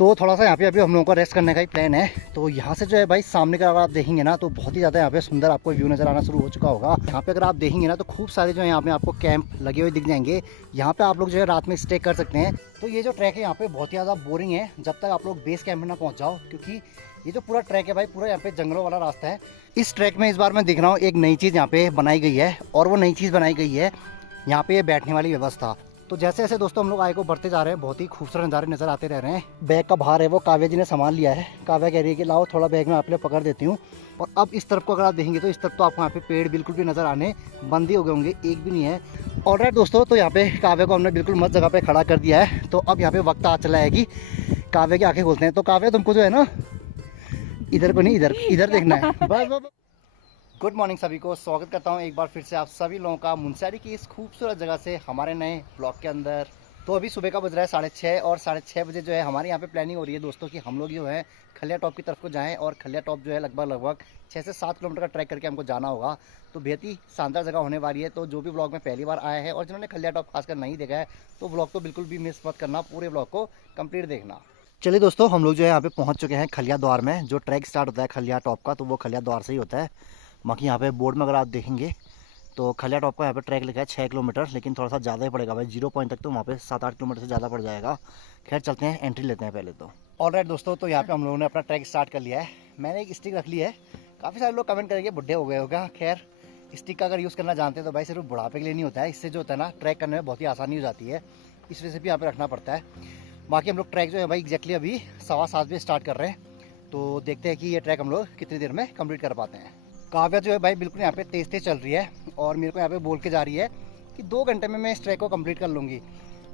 तो थोड़ा सा यहाँ पे अभी हम लोगों का रेस्ट करने का ही प्लान है। तो यहाँ से जो है भाई सामने का अगर आप देखेंगे ना तो बहुत ही ज़्यादा यहाँ पे सुंदर आपको व्यू नज़र आना शुरू हो चुका होगा। यहाँ पे अगर आप देखेंगे ना तो खूब सारे जो है यहाँ पे आपको कैंप लगे हुए दिख जाएंगे। यहाँ पे आप लोग जो है रात में स्टे कर सकते हैं। तो ये जो ट्रैक है यहाँ पे बहुत ही ज़्यादा बोरिंग है जब तक आप लोग बेस कैंप में ना पहुँच जाओ, क्योंकि ये जो पूरा ट्रैक है भाई पूरा यहाँ पे जंगलों वाला रास्ता है। इस ट्रैक में इस बार मैं दिख रहा हूँ एक नई चीज़ यहाँ पे बनाई गई है, और वो नई चीज़ बनाई गई है यहाँ पे ये बैठने वाली व्यवस्था। तो जैसे जैसे दोस्तों हम लोग आगे को बढ़ते जा रहे हैं बहुत ही खूबसूरत नज़ारे नज़र आते रह रहे हैं। बैग का भार है वो काव्या जी ने सामान लिया है। काव्या कह रही है कि लाओ थोड़ा बैग में आप लोग पकड़ देती हूँ। और अब इस तरफ को अगर आप देखेंगे तो इस तरफ तो आपको यहाँ पे पेड़ बिल्कुल भी नज़र आने बंद ही हो गए होंगे, एक भी नहीं है। ऑलराइट दोस्तों, तो यहाँ पे काव्या को हमने बिल्कुल मस्त जगह पे खड़ा कर दिया है। तो अब यहाँ पे वक्त आ चला है कि काव्या की आंखें खोलते हैं। तो काव्या तुमको जो है ना इधर को नहीं इधर इधर देखना है बस बस। गुड मॉर्निंग सभी को, स्वागत करता हूं एक बार फिर से आप सभी लोगों का मुनस्यारी की इस खूबसूरत जगह से हमारे नए ब्लॉग के अंदर। तो अभी सुबह का बज रहा है 6:30 और 6:30 बजे जो है हमारे यहाँ पे प्लानिंग हो रही है दोस्तों कि हम लोग जो है खलिया टॉप की तरफ को जाएं। और खलिया टॉप जो है लगभग 6 से 7 किलोमीटर का ट्रैक करके हमको जाना होगा। तो बेहद ही शानदार जगह होने वाली है। तो जो भी ब्लॉग में पहली बार आया है और जिन्होंने खलिया टॉप खासकर नहीं देखा है तो ब्लॉग को बिल्कुल भी मिस मत करना, पूरे ब्लॉग को कंप्लीट देखना। चलिए दोस्तों, हम लोग जो है यहाँ पे पहुँच चुके हैं खलिया द्वार में। जो ट्रैक स्टार्ट होता है खलिया टॉप का तो वो खलिया द्वार से ही होता है। बाकी यहाँ पे बोर्ड में अगर आप देखेंगे तो खलिया टॉप का यहाँ पे ट्रैक लिखा है 6 किलोमीटर, लेकिन थोड़ा सा ज़्यादा ही पड़ेगा भाई। 0 पॉइंट तक तो वहाँ पे 7-8 किलोमीटर से ज़्यादा पड़ जाएगा। खैर चलते हैं, एंट्री लेते हैं पहले तो। ऑलराइट दोस्तों, तो यहाँ पे हम लोगों ने अपना ट्रैक स्टार्ट कर लिया है। मैंने एक स्टिक रख ली है। काफ़ी सारे लोग कमेंट करेंगे बुढ़े हो गए होगा। खैर स्टिक का अगर यूज़ करना जानते हैं तो भाई सिर्फ बुढ़ापे के लिए नहीं होता है। इससे जो होता है ना ट्रैक करने में बहुत ही आसानी हो जाती है, इस वजह से भी यहाँ पे रखना पड़ता है। बाकी हम लोग ट्रैक जो है भाई एग्जैक्टली अभी 7:15 बजे स्टार्ट कर रहे हैं। तो देखते हैं कि ये ट्रैक हम लोग कितनी देर में कंप्लीट कर पाते हैं। काव्या जो है भाई बिल्कुल यहाँ पे तेज तेज चल रही है और मेरे को यहाँ पे बोल के जा रही है कि 2 घंटे में मैं इस ट्रैक को कंप्लीट कर लूँगी।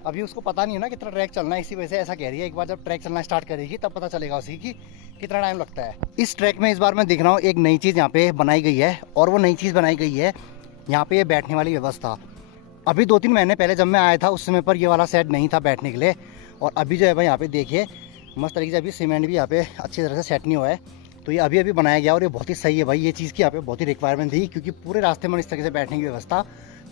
अभी उसको पता नहीं है ना कितना ट्रैक चलना है, इसी वजह से ऐसा कह रही है। एक बार जब ट्रैक चलना स्टार्ट करेगी तब पता चलेगा उसी की कितना टाइम लगता है। इस ट्रैक में इस बार मैं दिख रहा हूँ एक नई चीज़ यहाँ पे बनाई गई है, और वो नई चीज़ बनाई गई है यहाँ पे ये बैठने वाली व्यवस्था। अभी 2-3 महीने पहले जब मैं आया था उस समय पर ये वाला सेट नहीं था बैठने के लिए। और अभी जो है भाई यहाँ पे देखिए मस्त तरीके से अभी सीमेंट भी यहाँ पे अच्छी तरह से सेट नहीं हुआ है। तो ये अभी बनाया गया और ये बहुत ही सही है भाई। ये चीज़ की यहाँ पे बहुत ही रिक्वायरमेंट थी, क्योंकि पूरे रास्ते में इस तरह से बैठने की व्यवस्था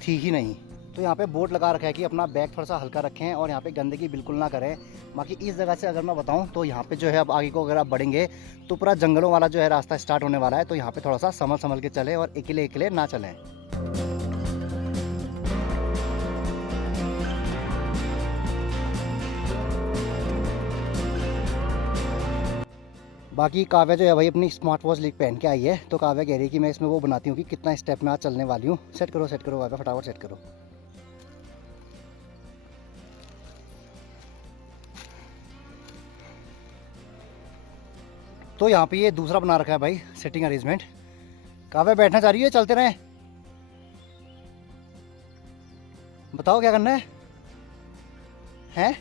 थी ही नहीं। तो यहाँ पे बोर्ड लगा रखा है कि अपना बैग थोड़ा सा हल्का रखें और यहाँ पे गंदगी बिल्कुल ना करें। बाकी इस जगह से अगर मैं बताऊँ तो यहाँ पे जो है अब आगे को अगर आप बढ़ेंगे तो पूरा जंगलों वाला जो है रास्ता स्टार्ट होने वाला है। तो यहाँ पे थोड़ा सा संभल के चलें और अकेले ना चलें। बाकी काव्या जो है भाई अपनी स्मार्ट वॉच लीक पहन के आई है। तो काव्या कह रही है कि मैं इसमें वो बनाती हूँ कि कितना स्टेप में आज चलने वाली हूँ। सेट करो काव्या, फटाफट सेट करो। तो यहाँ पे ये दूसरा बना रखा है भाई सिटिंग अरेंजमेंट। काव्या बैठना चाह रही है, चलते रहें, बताओ क्या करना है?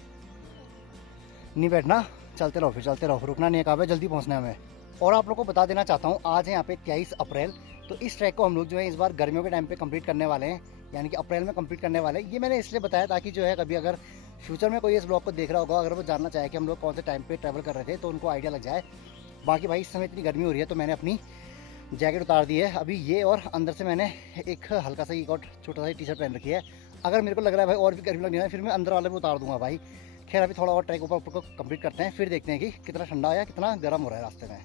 नहीं बैठना, चलते रहो फिर चलते रहो, रुकना नहीं है काव्या, जल्दी पहुंचना है हमें। और आप लोग को बता देना चाहता हूँ आज है यहाँ पे 23 अप्रैल। तो इस ट्रैक को हम लोग जो है इस बार गर्मियों के टाइम पे कंप्लीट करने वाले हैं, यानी कि अप्रैल में कंप्लीट करने वाले हैं। ये मैंने इसलिए बताया ताकि जो है कभी अगर फ्यूचर में कोई इस ब्लॉग को देख रहा होगा, अगर वो जानना चाहे कि हम लोग कौन से टाइम पे ट्रैवल कर रहे थे तो उनको आइडिया लग जाए। बाकी भाई इस समय इतनी गर्मी हो रही है तो मैंने अपनी जैकेट उतार दी है अभी ये, और अंदर से मैंने एक हल्का सा एक और छोटा सा टी शर्ट पहन रखी है। अगर मेरे को लग रहा है भाई और भी गर्मी लगनी है फिर मैं अंदर वाले में उतार दूंगा भाई। खैर अभी थोड़ा और ट्रैक ऊपर को कंप्लीट करते हैं, फिर देखते हैं कि कितना ठंडा है या कितना गर्म हो रहा है रास्ते में।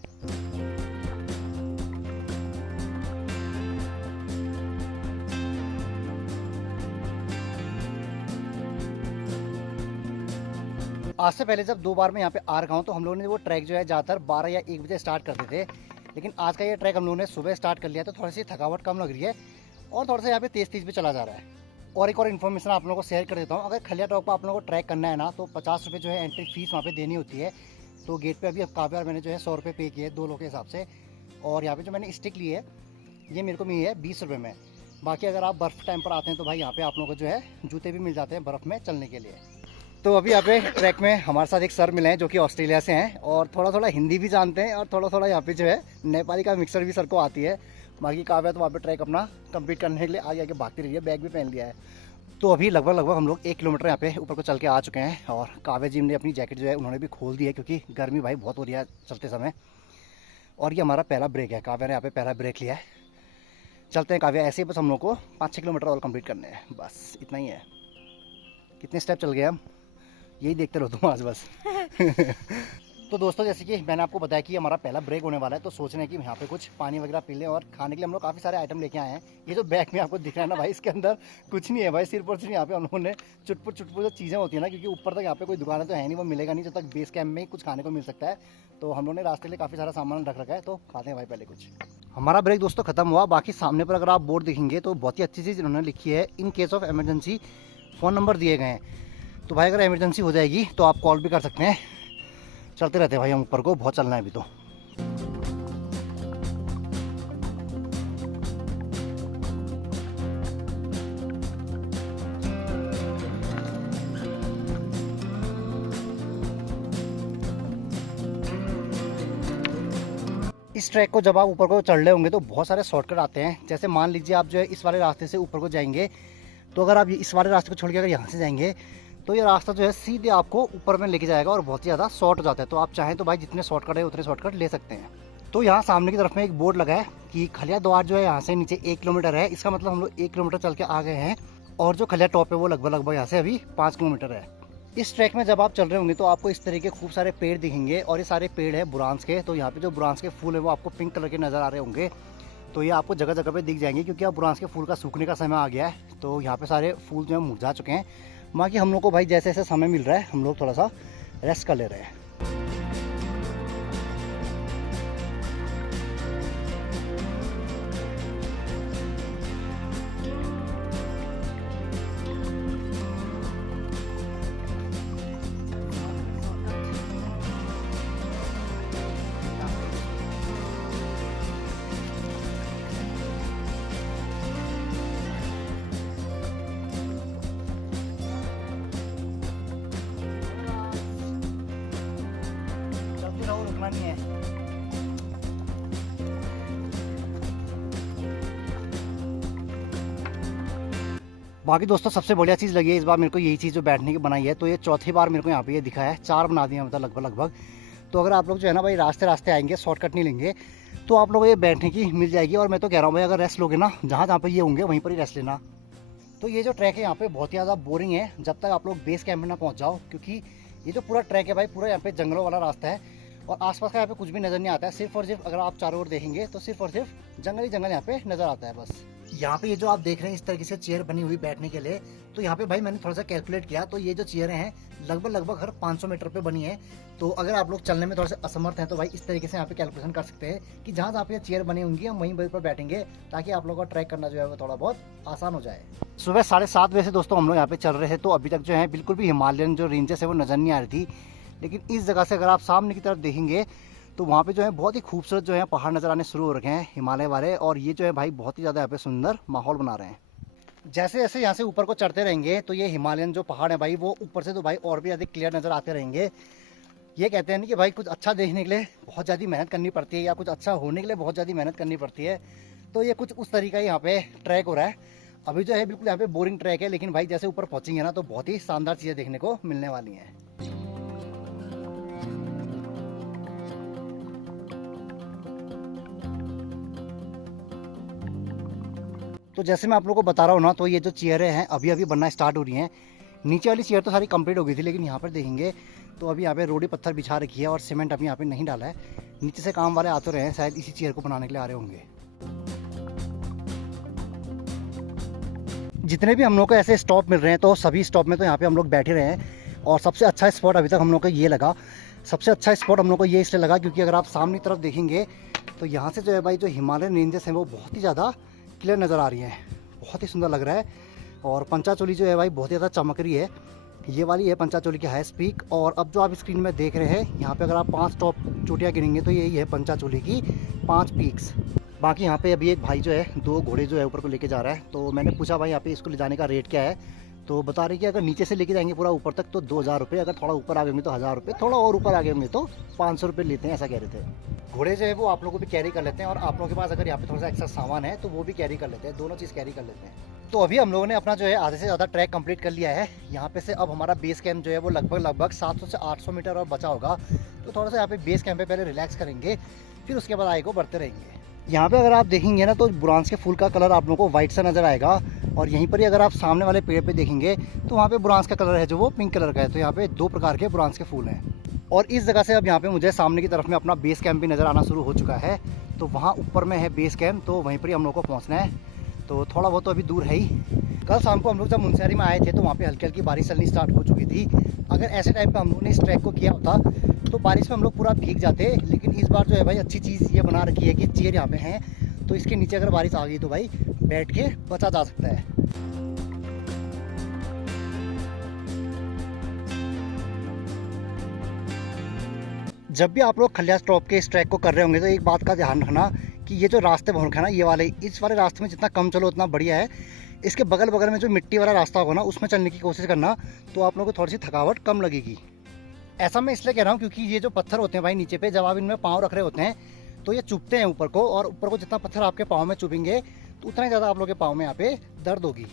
आज से पहले जब 2 बार मैं यहाँ पे आ रखा हूँ तो हम लोगों ने वो ट्रैक जो है ज़्यादातर 12 या 1 बजे स्टार्ट करते थे, लेकिन आज का ये ट्रैक हम लोगों ने सुबह स्टार्ट कर लिया तो थोड़ी सी थकावट कम लग रही है और थोड़ा सा यहाँ पे तेज़ भी चला जा रहा है। और एक और इन्फॉर्मेशन आप लोगों को शेयर कर देता हूँ, अगर खलिया टॉप पर आप लोगों को ट्रैक करना है ना तो 50 रुपये जो है एंट्री फीस वहाँ पे देनी होती है। तो गेट पे अभी काफ़ी बार मैंने जो है 100 रुपये पे किए 2 लोगों के हिसाब से। और यहाँ पे जो मैंने स्टिक ली है ये मेरे को मिली है 20 रुपये में। बाकी अगर आप बर्फ़ टाइम पर आते हैं तो भाई यहाँ पे आप लोगों को जो है जूते भी मिल जाते हैं बर्फ़ में चलने के लिए। तो अभी यहाँ पे ट्रैक में हमारे साथ एक सर मिले हैं जो कि ऑस्ट्रेलिया से हैं और थोड़ा हिंदी भी जानते हैं और थोड़ा यहाँ पे जो है नेपाली का मिक्सर भी सर को आती है। बाकी काव्या तो वहाँ पे ट्रैक अपना कंप्लीट करने के लिए आगे भागती रही है, बैग भी पहन लिया है। तो अभी लगभग हम लोग 1 किलोमीटर यहाँ पे ऊपर को चल के आ चुके हैं और काव्या जी ने अपनी जैकेट जो है उन्होंने भी खोल दी है क्योंकि गर्मी भाई बहुत हो रही है चलते समय। और ये हमारा पहला ब्रेक है, काव्या ने यहाँ पे पहला ब्रेक लिया है। चलते हैं काव्या, ऐसे ही बस हम लोग को 5-6 किलोमीटर और कंप्लीट करने हैं, बस इतना ही है। कितने स्टेप चल गए हम? यही देखते रहो तुम आज बस। तो दोस्तों जैसे कि मैंने आपको बताया कि हमारा पहला ब्रेक होने वाला है, तो सोच रहे हैं कि यहाँ पे कुछ पानी वगैरह पी लें, और खाने के लिए हम लोग काफ़ी सारे आइटम लेके आए हैं। ये जो बैग में आपको दिख रहा है ना भाई, इसके अंदर कुछ नहीं है भाई, सिर्फ और सिर्फ यहाँ पे हम लोगों ने चुटपुट जो चीज़ें होती है ना, क्योंकि ऊपर तक यहाँ पे कोई दुकान तो है नहीं, वो मिलेगा नहीं जब तक बेस कैंप में ही कुछ खाने को मिल सकता है। तो हम लोगों ने रास्ते के लिए काफ़ी सारा सामान रख रखा है, तो खाते हैं भाई पहले कुछ। हमारा ब्रेक दोस्तों खत्म हुआ। बाकी सामने पर अगर आप बोर्ड देखेंगे तो बहुत ही अच्छी चीज़ इन्होंने लिखी है, in case of emergency phone number दिए गए हैं। तो भाई अगर इमरजेंसी हो जाएगी तो आप कॉल भी कर सकते हैं। चलते रहते हैं भाई हम ऊपर को, बहुत चलना है अभी तो। इस ट्रैक को जब आप ऊपर को चढ़ रहे होंगे तो बहुत सारे शॉर्टकट आते हैं। जैसे मान लीजिए आप जो है इस वाले रास्ते से ऊपर को जाएंगे, तो अगर आप इस वाले रास्ते को छोड़ के अगर यहाँ से जाएंगे तो ये रास्ता जो है सीधे आपको ऊपर में लेके जाएगा और बहुत ही ज़्यादा शॉर्ट हो जाता है। तो आप चाहें तो भाई जितने शॉर्टकट है उतने शॉर्टकट ले सकते हैं। तो यहाँ सामने की तरफ में एक बोर्ड लगा है कि खलिया द्वार जो है यहाँ से नीचे 1 किलोमीटर है। इसका मतलब हम लोग 1 किलोमीटर चल के आ गए हैं, और जो खलिया टॉप है वो लगभग यहाँ से अभी 5 किलोमीटर है। इस ट्रैक में जब आप चल रहे होंगे तो आपको इस तरह के खूब सारे पेड़ दिखेंगे, और ये सारे पेड़ है बुरांस के। तो यहाँ पे जो बुरांस के फूल है वो आपको पिंक कलर के नज़र आ रहे होंगे। तो ये आपको जगह जगह पे दिख जाएंगे, क्योंकि अब बुरांस के फूल का सूखने का समय आ गया है। तो यहाँ पे सारे फूल जो है मुरझा चुके हैं। बाकी हम लोग को भाई जैसे जैसे समय मिल रहा है हम लोग थोड़ा सा रेस्ट कर ले रहे हैं। रुकना नहीं है। बाकी दोस्तों सबसे बढ़िया चीज़ लगी है इस बार मेरे को यही चीज़ जो बैठने की बनाई है। तो ये चौथी बार मेरे को यहाँ पे ये दिखा है, 4 बना दिए मतलब लगभग। तो अगर आप लोग जो है ना भाई रास्ते आएंगे, शॉर्टकट नहीं लेंगे, तो आप लोग ये बैठने की मिल जाएगी। और मैं तो कह रहा हूँ भाई अगर रेस्ट लोगे ना, जहाँ पे ये होंगे वहीं पर ही रेस्ट लेना। तो ये जो ट्रैक है यहाँ पे बहुत ही ज़्यादा बोरिंग है जब तक आप लोग बेस कैंप में ना पहुँच जाओ, क्योंकि ये जो पूरा ट्रैक है भाई पूरा यहाँ पे जंगलों वाला रास्ता है, और आसपास का यहाँ पे कुछ भी नज़र नहीं आता है। सिर्फ और सिर्फ अगर आप चारों ओर देखेंगे तो सिर्फ और सिर्फ जंगल ही जंगल यहाँ पे नज़र आता है बस। यहाँ पे ये जो आप देख रहे हैं इस तरीके से चेयर बनी हुई बैठने के लिए, तो यहाँ पे भाई मैंने थोड़ा सा कैलकुलेट किया, तो ये जो चेयरें हैं लगभग हर 500 मीटर पे बनी है। तो अगर आप लोग चलने में थोड़ा सा असमर्थ हैं तो भाई इस तरीके से यहाँ पे कैलकुलेशन कर सकते हैं कि जहाँ पे चेयर बनी होंगी हम वहीं पर बैठेंगे, ताकि आप लोगों का ट्रैक करना जो है वो थोड़ा बहुत आसान हो जाए। सुबह 7:30 बजे से दोस्तों हम लोग यहाँ पे चल रहे थे, तो अभी तक जो है बिल्कुल भी हिमालयन जो रेंजेस है वो नज़र नहीं आ रही थी। लेकिन इस जगह से अगर आप सामने की तरफ देखेंगे तो वहाँ पे जो है बहुत ही खूबसूरत जो है पहाड़ नज़र आने शुरू हो रखे हैं हिमालय वाले, और ये जो है भाई बहुत ही ज़्यादा यहाँ पे सुंदर माहौल बना रहे हैं। जैसे जैसे यहाँ से ऊपर को चढ़ते रहेंगे तो ये हिमालयन जो पहाड़ है भाई वो ऊपर से तो भाई और भी अधिक क्लियर नज़र आते रहेंगे। ये कहते हैं ना कि भाई कुछ अच्छा देखने के लिए बहुत ज़्यादा मेहनत करनी पड़ती है, या कुछ अच्छा होने के लिए बहुत ज़्यादा मेहनत करनी पड़ती है। तो ये कुछ उस तरीका यहाँ पे ट्रैक हो रहा है। अभी जो है बिल्कुल यहाँ पे बोरिंग ट्रैक है, लेकिन भाई जैसे ऊपर पहुँचेंगे ना तो बहुत ही शानदार चीज़ें देखने को मिलने वाली हैं। तो जैसे मैं आप लोगों को बता रहा हूँ ना, तो ये जो चेयरें हैं अभी बनना स्टार्ट हो रही हैं। नीचे वाली चेयर तो सारी कंप्लीट हो गई थी, लेकिन यहाँ पर देखेंगे तो अभी यहाँ पे रोडी पत्थर बिछा रखी है, और सीमेंट अभी यहाँ पे नहीं डाला है। नीचे से काम वाले आते रहे हैं, शायद इसी चेयर को बनाने के लिए आ रहे होंगे। जितने भी हम लोग को ऐसे स्टॉप मिल रहे हैं तो सभी स्टॉप में तो यहाँ पे हम लोग बैठे रहे हैं, और सबसे अच्छा स्पॉट अभी तक हम लोग को ये लगा। सबसे अच्छा स्पॉट हम लोग को ये इसलिए लगा क्योंकि अगर आप सामने की तरफ देखेंगे तो यहाँ से जो है भाई जो हिमालयन रेंजेस हैं वो बहुत ही ज़्यादा क्लियर नज़र आ रही हैं, बहुत ही सुंदर लग रहा है। और पंचाचोली जो है भाई बहुत ही ज़्यादा चमक रही है। ये वाली है पंचाचोली की हाईएस्ट पीक। और अब जो आप स्क्रीन में देख रहे हैं यहाँ पे अगर आप 5 टॉप चोटियाँ गिनेंगे तो यही है पंचाचोली की 5 पीक्स। बाकी यहाँ पे अभी एक भाई जो है 2 घोड़े जो है ऊपर को लेके जा रहा है। तो मैंने पूछा भाई यहाँ पे इसको ले जाने का रेट क्या है, तो बता रही कि अगर नीचे से लेके जाएंगे पूरा ऊपर तक तो 2000 रुपये, अगर थोड़ा ऊपर आ गए होंगे तो 1000 रुपये, थोड़ा और ऊपर आ गए होंगे तो 500 रुपये लेते हैं, ऐसा कह रहे थे। घोड़े जो है वो आप लोगों को भी कैरी कर लेते हैं, और आप लोगों के पास अगर यहाँ पे थोड़ा सा एक्स्ट्रा सामान है तो वो भी कैरी कर लेते हैं, दोनों चीज़ कैरी कर लेते हैं। तो अभी हम लोगों ने अपना जो है आधे से ज़्यादा ट्रैक कंप्लीट कर लिया है। यहाँ पे से अब हमारा बेस कैंप जो है वो लगभग 700 से 800 मीटर और बचा होगा। तो थोड़ा सा यहाँ पे बेस कैंप पे पहले रिलैक्स करेंगे, फिर उसके बाद आगे को बढ़ते रहेंगे। यहाँ पे अगर आप देखेंगे ना तो बुरांस के फूल का कलर आप लोगों को व्हाइट सा नज़र आएगा, और यहीं पर ही अगर आप सामने वाले पेड़ पे देखेंगे तो वहाँ पे बुरांस का कलर है जो वो पिंक कलर का है। तो यहाँ पे 2 प्रकार के बुरांस के फूल हैं। और इस जगह से अब यहाँ पे मुझे सामने की तरफ में अपना बेस कैंप भी नज़र आना शुरू हो चुका है। तो वहाँ ऊपर में है बेस कैंप, तो वहीं पर ही हम लोग को पहुँचना है। तो थोड़ा बहुत तो अभी दूर है ही। कल शाम को हम लोग जब मुनस्यारी में आए थे तो वहाँ पे हल्की हल्की बारिश चलनी स्टार्ट हो चुकी थी। अगर ऐसे टाइम पे हम लोगों ने इस ट्रैक को किया होता तो बारिश में हम लोग पूरा भीग जाते। लेकिन इस बार जो है भाई अच्छी चीज़ ये बना रखी है कि चेयर यहाँ पे हैं, तो इसके नीचे अगर बारिश आ गई तो भाई बैठ के बचा जा सकता है। जब भी आप लोग खलिया स्टॉप के इस ट्रैक को कर रहे होंगे तो एक बात का ध्यान रखना कि ये जो रास्ते बन रखे हैं ना, ये वाले, इस वाले रास्ते में जितना कम चलो उतना बढ़िया है। इसके बगल बगल में जो मिट्टी वाला रास्ता होगा ना उसमें चलने की कोशिश करना, तो आप लोगों को थोड़ी सी थकावट कम लगेगी। ऐसा मैं इसलिए कह रहा हूँ क्योंकि ये जो पत्थर होते हैं भाई नीचे पे, जब आप इनमें पाँव रख रहे होते हैं तो ये चुभते हैं ऊपर को, और ऊपर को जितना पत्थर आपके पाँव में चुभेंगे तो उतना ही ज़्यादा आप लोगों के पाँव में यहाँ पे दर्द होगी।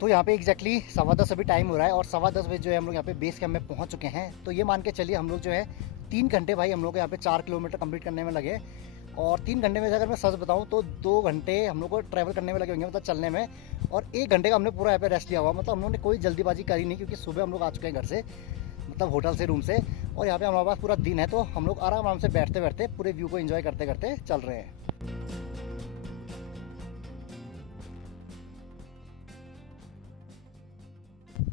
तो यहाँ पे एग्जैक्टली 10:15 अभी टाइम हो रहा है और 10:15 बजे जो है हम लोग यहाँ पे बेस कैंप में पहुँच चुके हैं। तो ये मान के चलिए हम लोग जो है 3 घंटे भाई हम लोग यहाँ पे 4 किलोमीटर कंप्लीट करने में लगे। और 3 घंटे में से अगर मैं सच बताऊँ तो 2 घंटे हम लोग को ट्रैवल करने में लगे होंगे, मतलब चलने में, और 1 घंटे का हमने पूरा यहाँ पे रेस्ट लिया हुआ। मतलब हम लोगों ने कोई जल्दीबाजी करी नहीं क्योंकि सुबह हम लोग आ चुके हैं घर से, मतलब होटल से, रूम से, और यहाँ पे हमारे पास पूरा दिन है। तो हम लोग आराम से बैठते बैठते पूरे व्यू को एंजॉय करते करते चल रहे हैं।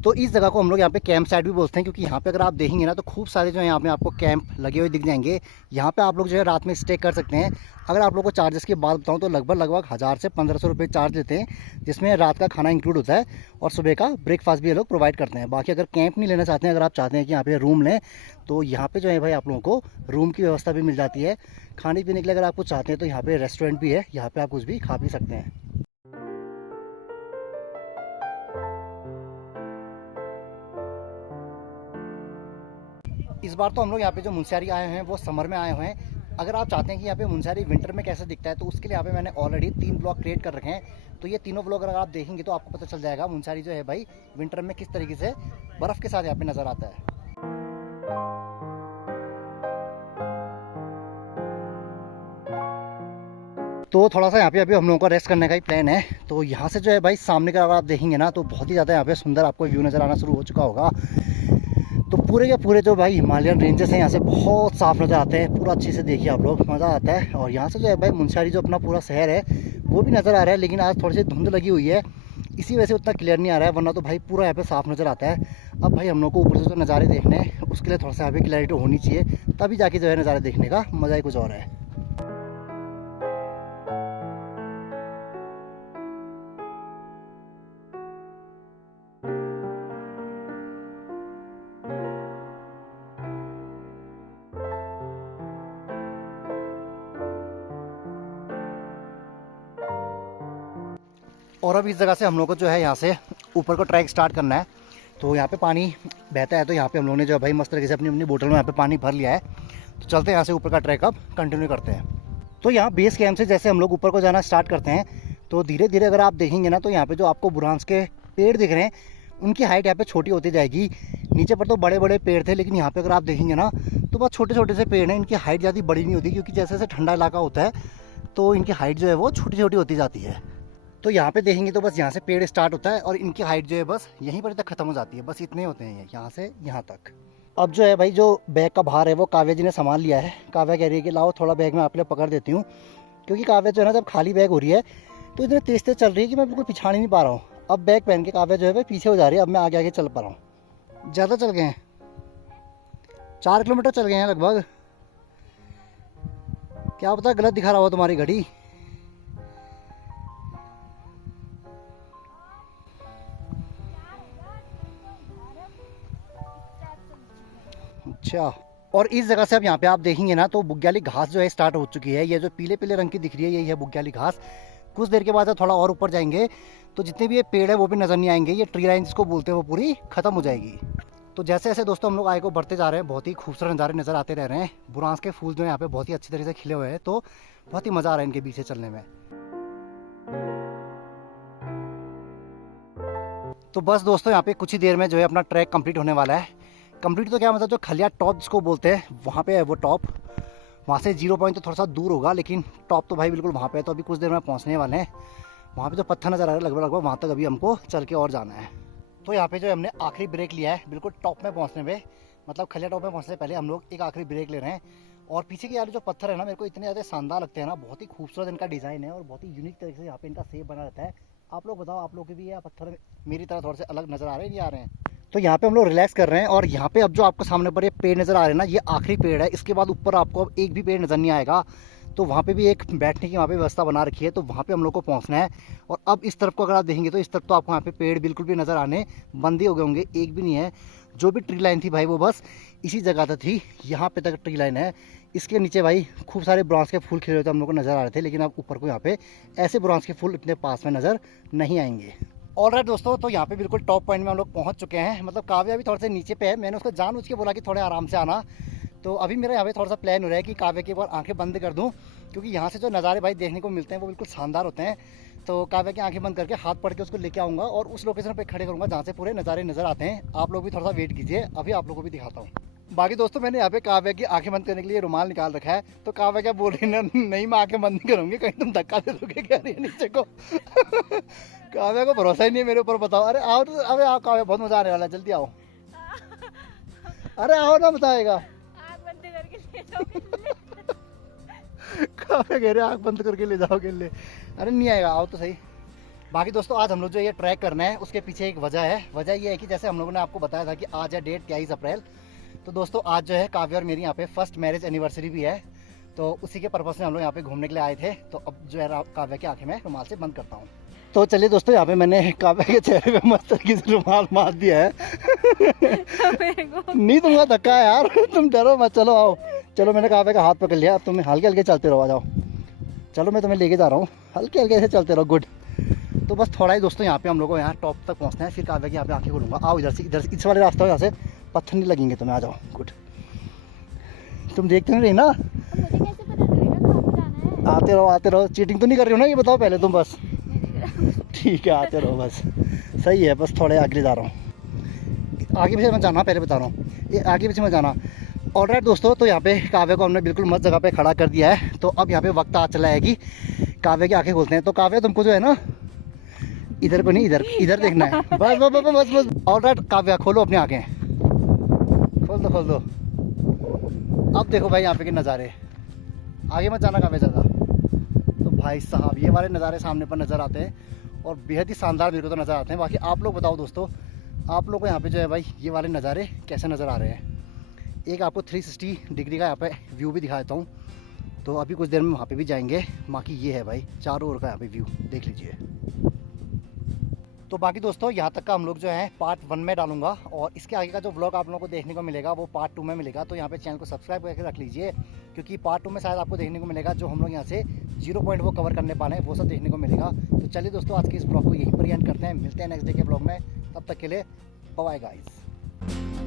तो इस जगह को हम लोग यहाँ पे कैंप साइट भी बोलते हैं क्योंकि यहाँ पे अगर आप देखेंगे ना तो खूब सारे जो है यहाँ पे आपको कैंप लगे हुए दिख जाएंगे। यहाँ पे आप लोग जो है रात में स्टे कर सकते हैं। अगर आप लोग को चार्जेस की बात बताऊँ तो लगभग 1000 से 1500 रुपये चार्ज लेते हैं, जिसमें रात का खाना इंक्लूड होता है और सुबह का ब्रेकफास्ट भी ये लोग प्रोवाइड करते हैं। बाकी अगर कैंप नहीं लेना चाहते हैं, अगर आप चाहते हैं कि यहाँ पे रूम लें, तो यहाँ पे जो है भाई आप लोगों को रूम की व्यवस्था भी मिल जाती है। खाने पीने के लिए अगर आप कुछ चाहते हैं तो यहाँ पे रेस्टोरेंट भी है, यहाँ पे आप कुछ भी खा पी सकते हैं। इस बार तो हम लोग यहाँ पे जो मुनस्यारी आए हैं वो समर में आए हुए हैं। अगर आप चाहते हैं कि यहाँ पे मुनस्यारी विंटर में कैसे दिखता है तो उसके लिए यहाँ पे मैंने ऑलरेडी 3 ब्लॉग क्रिएट कर रखे हैं। तो ये तीनों ब्लॉग अगर आप देखेंगे तो आपको पता चल जाएगा मुनस्यारी जो है भाई विंटर में किस तरीके से बर्फ़ के साथ यहाँ पे नज़र आता है। तो थोड़ा सा यहाँ पे अभी हम लोगों का रेस्ट करने का ही प्लान है। तो यहाँ से जो है भाई सामने का अगर आप देखेंगे ना तो बहुत ही ज़्यादा यहाँ पे सुंदर आपको व्यू नज़र आना शुरू हो चुका होगा। तो पूरे के पूरे जो भाई हिमालयन रेंजेस हैं यहाँ से बहुत साफ नज़र आते हैं। पूरा अच्छे से देखिए आप लोग, मज़ा आता है। और यहाँ से जो है भाई मुनस्यारी जो अपना पूरा शहर है वो भी नज़र आ रहा है, लेकिन आज थोड़ी सी धुंध लगी हुई है, इसी वजह से उतना क्लियर नहीं आ रहा है, वरना तो भाई पूरा यहाँ पे साफ नज़र आता है। अब भाई हम लोग को ऊपर से जो नज़ारे देखने हैं उसके लिए थोड़ा सा यहाँ पे क्लैरिटी होनी चाहिए, तभी जाके जो है नज़ारे देखने का मज़ा ही कुछ और है। और अब इस जगह से हम लोग को जो है यहाँ से ऊपर को ट्रैक स्टार्ट करना है। तो यहाँ पे पानी बहता है, तो यहाँ पे हम लोगों ने जो है भाई मस्त तरीके से अपनी अपनी बोतल में यहाँ पे पानी भर लिया है। तो चलते हैं यहाँ से ऊपर का ट्रैक अब कंटिन्यू करते हैं। तो यहाँ बेस कैंप से जैसे हम लोग ऊपर को जाना स्टार्ट करते हैं तो धीरे धीरे अगर आप देखेंगे ना तो यहाँ पे जो आपको बुरांस के पेड़ दिख रहे हैं उनकी हाइट यहाँ पे छोटी होती जाएगी। नीचे पर तो बड़े बड़े पेड़ थे, लेकिन यहाँ पे अगर आप देखेंगे ना तो बहुत छोटे छोटे से पेड़ हैं, इनकी हाइट ज़्यादा बड़ी नहीं होती क्योंकि जैसे जैसे ठंडा इलाका होता है तो इनकी हाइट जो है वो छोटी छोटी होती जाती है। तो यहाँ पे देखेंगे तो बस यहाँ से पेड़ स्टार्ट होता है और इनकी हाइट जो है बस यहीं पर तक खत्म हो जाती है, बस इतने होते हैं यहाँ से यहाँ तक। अब जो है भाई जो बैग का भार है वो काव्या जी ने संभाल लिया है। काव्या कह रही है कि लाओ थोड़ा बैग में आप लोग पकड़ देती हूँ, क्योंकि काव्या जो है ना जब खाली बैग हो रही है तो इतने तेज तेज चल रही है कि मैं बिल्कुल पिछाड़ नहीं पा रहा हूँ। अब बैग पहन के काव्या जो है भाई पीछे हो जा रही है, अब मैं आगे आगे चल पा रहा हूँ। ज़्यादा चल गए हैं, 4 किलोमीटर चल गए हैं लगभग। क्या पता गलत दिखा रहा हो तुम्हारी घड़ी। अच्छा, और इस जगह से अब यहाँ पे आप देखेंगे ना तो बुग्याली घास जो है स्टार्ट हो चुकी है। ये जो पीले पीले रंग की दिख रही है यही है बुग्याली घास। कुछ देर के बाद थोड़ा और ऊपर जाएंगे तो जितने भी ये पेड़ है वो भी नज़र नहीं आएंगे। ये ट्री लाइन जिसको बोलते हैं वो पूरी खत्म हो जाएगी। तो जैसे जैसे दोस्तों हम लोग आगे को बढ़ते जा रहे हैं बहुत ही खूबसूरत नज़ारे नज़र आते रह रहे हैं। बुरांस के फूल जो है यहाँ पे बहुत ही अच्छी तरीके से खिले हुए हैं, तो बहुत ही मज़ा आ रहा है इनके बीच से चलने में। तो बस दोस्तों यहाँ पे कुछ ही देर में जो है अपना ट्रैक कंप्लीट होने वाला है। कंप्लीट तो क्या मतलब, जो खलिया टॉप जिसको बोलते हैं वहाँ पे है वो टॉप। वहाँ से 0 पॉइंट तो थोड़ा सा दूर होगा, लेकिन टॉप तो भाई बिल्कुल वहाँ पे है। तो अभी कुछ देर में पहुँचने वाले हैं। वहाँ पे जो पत्थर नज़र आ रहा है लगभग लगभग वहाँ तक अभी हमको चल के और जाना है। तो यहाँ पे जो हमने आखिरी ब्रेक लिया है बिल्कुल टॉप में पहुँचने पे, मतलब खलिया टॉप में पहुँचने से पहले हम लोग एक आखिरी ब्रेक ले रहे हैं। और पीछे के यार जो पत्थर है ना मेरे को इतने ज़्यादा शानदार लगते हैं ना, बहुत ही खूबसूरत इनका डिज़ाइन है और बहुत ही यूनिक तरीके से यहाँ पे इनका शेप बना रहता है। आप लोग बताओ, आप लोग के भी ये पत्थर मेरी तरह थोड़े से अलग नज़र आ रहे हैं, नहीं आ रहे हैं? तो यहाँ पे हम लोग रिलैक्स कर रहे हैं और यहाँ पे अब जो आपको सामने पर ये पेड़ नज़र आ रहे हैं ना, ये आखिरी पेड़ है। इसके बाद ऊपर आपको अब एक भी पेड़ नज़र नहीं आएगा। तो वहाँ पे भी एक बैठने की वहाँ पे व्यवस्था बना रखी है, तो वहाँ पे हम लोग को पहुँचना है। और अब इस तरफ को अगर आप देखेंगे तो इस तरफ तो आपको यहाँ पे पेड़ बिल्कुल भी नज़र आने बंद ही हो गए होंगे, एक भी नहीं है। जो भी ट्री लाइन थी भाई वो बस इसी जगह तक थी, यहाँ पे तक ट्री लाइन है। इसके नीचे भाई खूब सारे ब्रॉन्ज के फूल खिले हुए थे हम लोग को नज़र आ रहे थे, लेकिन अब ऊपर को यहाँ पे ऐसे ब्रॉन्ज के फूल इतने पास में नज़र नहीं आएंगे। ऑलराइट दोस्तों, तो यहाँ पे बिल्कुल टॉप पॉइंट में हम लोग पहुँच चुके हैं। मतलब काव्या अभी थोड़े से नीचे पे है, मैंने उसको जानबूझ के बोला कि थोड़े आराम से आना। तो अभी मेरा यहाँ पे थोड़ा सा प्लान हो रहा है कि काव्या की एक बार आंखें बंद कर दूँ, क्योंकि यहाँ से जो नज़ारे भाई देखने को मिलते हैं वो बिल्कुल शानदार होते हैं। तो काव्या की आंखें बंद करके हाथ पढ़ के उसको लेके आऊँगा और उस लोकेशन पे खड़े करूँगा जहाँ से पूरे नज़ारे नज़र आते हैं। आप लोग भी थोड़ा सा वेट कीजिए, अभी आप लोगों को भी दिखाता हूँ। बाकी दोस्तों, मैंने यहाँ पे काव्या की आंखें बंद करने के लिए रुमाल निकाल रखा है। तो काव्या क्या बोल रही है ना, नहीं मैं आंखें बंद नहीं करूँगी, कहीं तुम धक्का दे दोगे क्या नहीं नीचे को। काव्या को भरोसा ही नहीं है मेरे ऊपर। बताओ, अरे आओ तो, अरे आओ काव्या, बहुत मजा आने वाला है, जल्दी आओ। अरे आओ ना, बताएगा। काव्या कह रहे आँख बंद करके ले जाओगे ले, अरे नहीं आएगा, आओ तो सही। बाकी दोस्तों, आज हम लोग जो ये ट्रैक करना है उसके पीछे एक वजह है। वजह ये है कि जैसे हम लोगों ने आपको बताया था कि आज है डेट 23 अप्रैल। तो दोस्तों आज जो है काव्या और मेरी यहाँ पे फर्स्ट मैरिज एनिवर्सरी भी है। तो उसी के पर्पज़ से हम लोग यहाँ पे घूमने के लिए आए थे। तो अब जो है काव्या की आंखें मैं रुमाल से बंद करता हूँ। तो चलिए दोस्तों, यहाँ पे मैंने काव्या के चेहरे पे मस्त तरीके से रुमाल मार दिया है। नहीं तुमका धक्का है यार, तुम डरो मत, चलो आओ। चलो मैंने काव्या का हाथ पकड़ लिया, अब तुम्हें हल्के हल्के चलते रहो, आ जाओ। चलो मैं तुम्हें लेके जा रहा हूँ, हल्के हल्के से चलते रहो, गुड। तो बस थोड़ा ही दोस्तों यहाँ पे हम लोग को यहाँ टॉप तक पहुँचना है, फिर काव्या की यहाँ पे आंखें खोलूँगा। आओ इधर से इस वाले रास्ते हो, यहाँ से पत्थर नहीं लगेंगे तुम्हें, आ जाओ, गुड। तुम देखते नहीं रही ना, आते रहो। चीटिंग तो नहीं कर रही हो ना, ये बताओ पहले तुम बस। ठीक है, आते रहो बस, सही है। बस थोड़े आगे जा रहा हूँ, आगे पीछे मत जाना, पहले बता रहा हूँ, ये आगे पीछे मत जाना। ऑलराइट दोस्तों, तो यहाँ पे काव्या को हमने बिल्कुल मस्त जगह पे खड़ा कर दिया है। तो अब यहाँ पे वक्त आ चला है कि काव्या की आंखें खोलते हैं। तो काव्या तुमको जो है ना, इधर को नहीं, इधर देखना है, बस बस बस बस बस। ऑलराइट काव्या, खोलो अपनी आंखें, खोल दो। अब देखो भाई यहाँ पे के नज़ारे, आगे मत जाना काव्या ज़्यादा। तो भाई साहब ये वाले नज़ारे सामने पर नज़र आते हैं और बेहद ही शानदार मेरे को तो नज़र आते हैं। बाकी आप लोग बताओ दोस्तों, आप लोग को यहाँ पे जो है भाई ये वाले नज़ारे कैसे नज़र आ रहे हैं। एक आपको 360 डिग्री का यहाँ पे व्यू भी दिखा देता हूँ। तो अभी कुछ देर में वहाँ पे भी जाएंगे। बाकी ये है भाई चारों ओर का यहाँ पे व्यू, देख लीजिए। तो बाकी दोस्तों, यहाँ तक का हम लोग जो है पार्ट 1 में डालूंगा और इसके आगे का जो व्लॉग आप लोगों को देखने को मिलेगा वो पार्ट 2 में मिलेगा। तो यहाँ पे चैनल को सब्सक्राइब करके रख लीजिए, क्योंकि पार्ट 2 में शायद आपको देखने को मिलेगा जो हम लोग यहाँ से 0 पॉइंट वो कवर करने पाने वो सब देखने को मिलेगा। तो चलिए दोस्तों, आज के इस ब्लॉग को यहीं पर एंड करते हैं, मिलते हैं नेक्स्ट डे के ब्लॉग में। तब तक के लिए बाय गाइस।